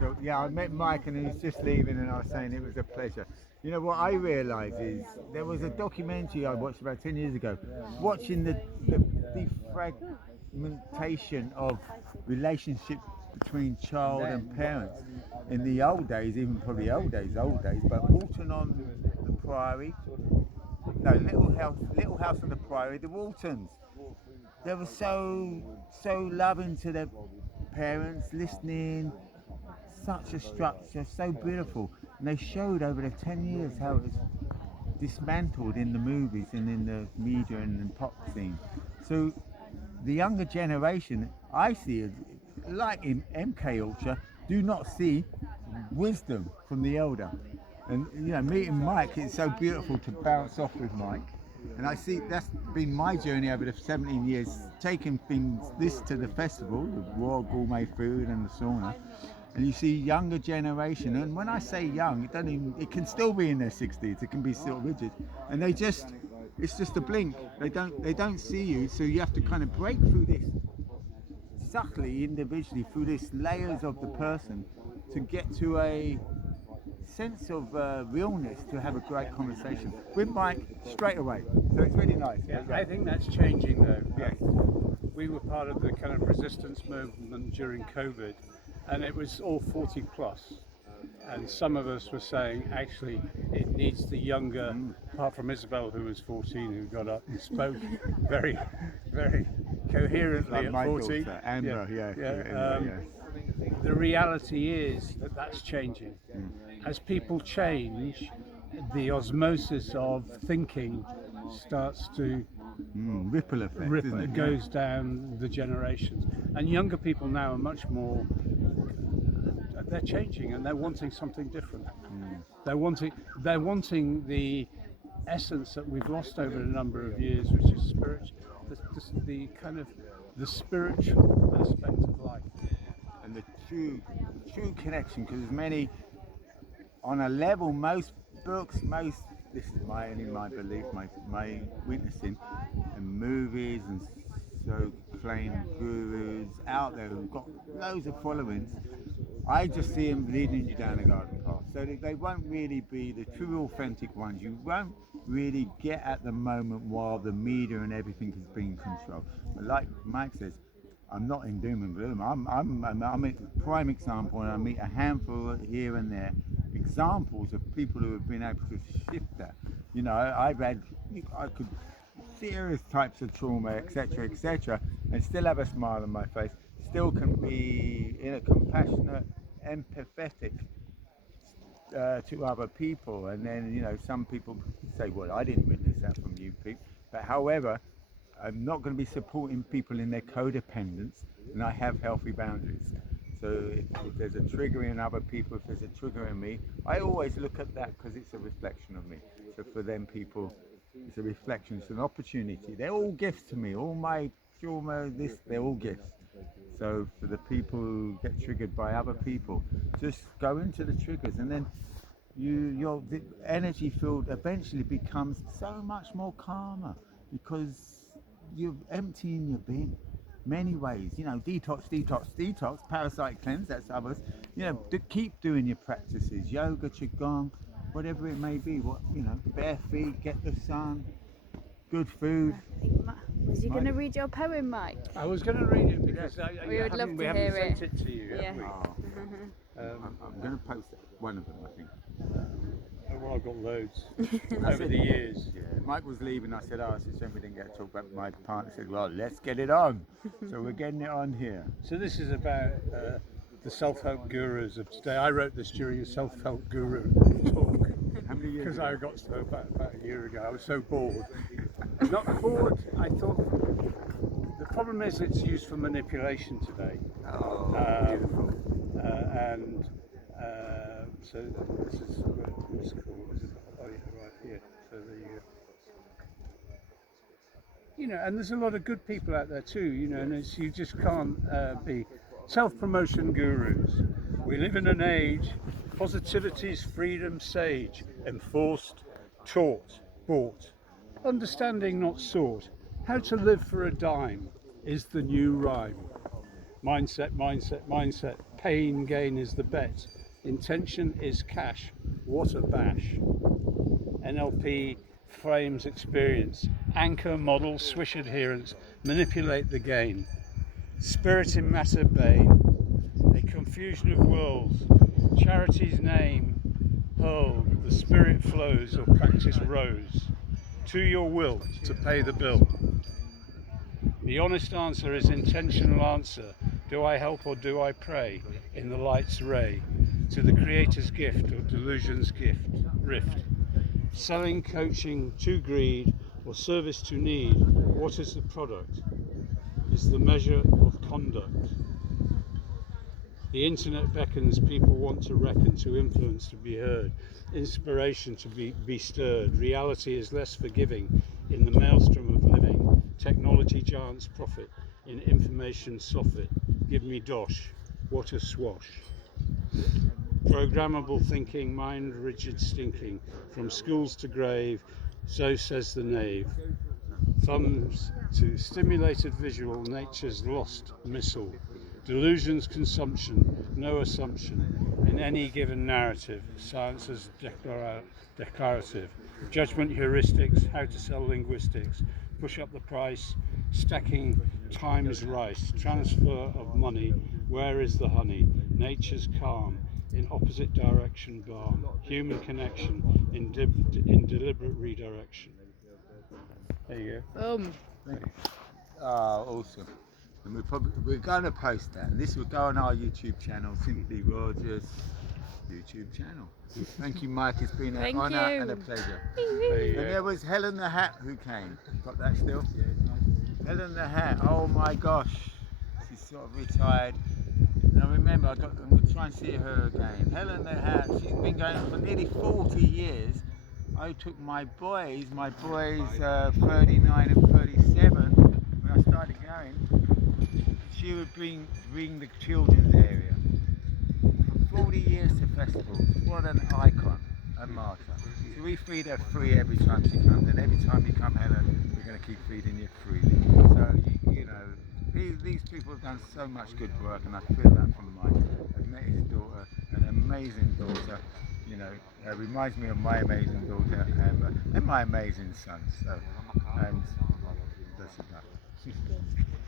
So yeah, I met Mike and he was just leaving, and I was saying it was a pleasure. You know what I realised is there was a documentary I watched about 10 years ago, watching the defragmentation of relationship between child and parents. In the old days, even probably old days, but Walton on the Priory, no, Little House on the Priory, the Waltons. They were so loving to their parents, listening, such a structure, so beautiful. And they showed over the 10 years how it was dismantled in the movies and in the media and in pop scene. So the younger generation, I see it, like in MK Ultra, do not see wisdom from the elder. And you know, meeting Mike, it's so beautiful to bounce off with Mike. And I see that's been my journey over the 17 years, taking this to the festival, the raw gourmet food and the sauna. And you see younger generation, and when I say young, it can still be in their 60s, it can be still rigid, and it's just a blink. They don't see you, so you have to kind of break through this subtly, individually, through these layers of the person to get to a sense of realness, to have a great conversation with Mike straight away. So it's really nice. Yeah, I think that's changing though. Yes. We were part of the kind of resistance movement during COVID, and it was all 40 plus. And some of us were saying, actually, it needs the younger, apart from Isabel, who was 14, who got up and spoke very, very coherently Like at my 14. daughter, Amber, The reality is that that's changing. As people change, the osmosis of thinking starts to ripple effect, isn't it? goes down the generations. And younger people now are much more, they're changing and they're wanting something different. They're wanting the essence that we've lost over a number of years, which is spiritual, the kind of the spiritual aspect of life. And the true connection, because there's many, on a level, most books, this is my belief, my witnessing, and movies and so claimed gurus out there who've got loads of followings, I just see them leading you down a garden path. So they won't really be the true authentic ones. You won't really get at the moment while the media and everything is being controlled. But like Mike says, I'm not in doom and gloom. I'm a prime example, and I meet a handful here and there examples of people who have been able to shift that. You know, I could serious types of trauma, etc., and still have a smile on my face. Still can be in a compassionate, empathetic to other people. And then, you know, some people say, well, I didn't witness that from you, Pete. But however, I'm not going to be supporting people in their codependence, and I have healthy boundaries. So if there's a trigger in other people, if there's a trigger in me, I always look at that because it's a reflection of me. So for them people, it's a reflection, it's an opportunity. They're all gifts to me. All my trauma, they're all gifts. So for the people who get triggered by other people, just go into the triggers, and then the energy field eventually becomes so much more calmer, because you're emptying your bin many ways. You know, detox, parasite cleanse, that's others. You know, keep doing your practices, yoga, qigong, whatever it may be. What, you know, bare feet, get the sun, good food. Was you going to read your poem, Mike? I was going to read it because we would love to hear haven't sent it to you, Yeah. have we? I'm going to post one of them, I think. Well, I've got loads over the years. Yeah, Mike was leaving. I said, it's a shame we didn't get to talk about. My partner said, well, let's get it on. So we're getting it on here. So this is about the self-help gurus of today. I wrote this during a self-help guru talk. How many years Because ago? I got to about a year ago. I was so bored. Not bored, I thought. The problem is it's used for manipulation today. Beautiful. So this is where it's called. Oh yeah, right here. So you know, and there's a lot of good people out there too. You know, and you just can't be self-promotion gurus. We live in an age, positivity's freedom sage, enforced, taught, bought, understanding not sought. How to live for a dime is the new rhyme. Mindset, mindset, mindset. Pain gain is the bet. Intention is cash. What a bash. NLP frames experience. Anchor model swish adherence. Manipulate the gain. Spirit in matter bane. A confusion of worlds. Charity's name. Hurl. The spirit flows or practice rose. To your will to pay the bill. The honest answer is intentional answer. Do I help or do I pray? In the light's ray. To the creator's gift or delusion's rift. Selling, coaching to greed or service to need. What is the product? Is the measure of conduct. The internet beckons, people want to reckon, to influence, to be heard, inspiration to be stirred. Reality is less forgiving in the maelstrom of living. Technology giants profit in information soffit. Give me dosh, what a swash. Programmable thinking, mind rigid stinking, from schools to grave, so says the knave. Thumbs to stimulated visual, nature's lost missile. Delusions consumption, no assumption in any given narrative. Science is declarative. Judgment heuristics, how to sell linguistics, push up the price, stacking time's rice, transfer of money, where is the honey? Nature's calm, in opposite direction balm, human connection in deliberate redirection. There you go. Boom. Oh, awesome. And we're going to post that. And this will go on our YouTube channel, Simply Rogers YouTube channel. Thank you, Mike. It's been an honour and a pleasure. And there was Helen the Hat who came. Got that still? Helen the Hat. Oh my gosh. She's sort of retired. And I remember I'm going to try and see her again. Helen the Hat. She's been going for nearly 40 years. I took my boys 39 and 37, when I started going, she would bring the children's area for 40 years to festivals. What an icon, a martyr. So we feed her free every time she comes, and every time you come, Helen, we're going to keep feeding you freely. So, you know, these people have done so much good work, and I feel that from Mike. I've met his daughter, an amazing daughter. You know, reminds me of my amazing daughter and my amazing son. So, and that's enough.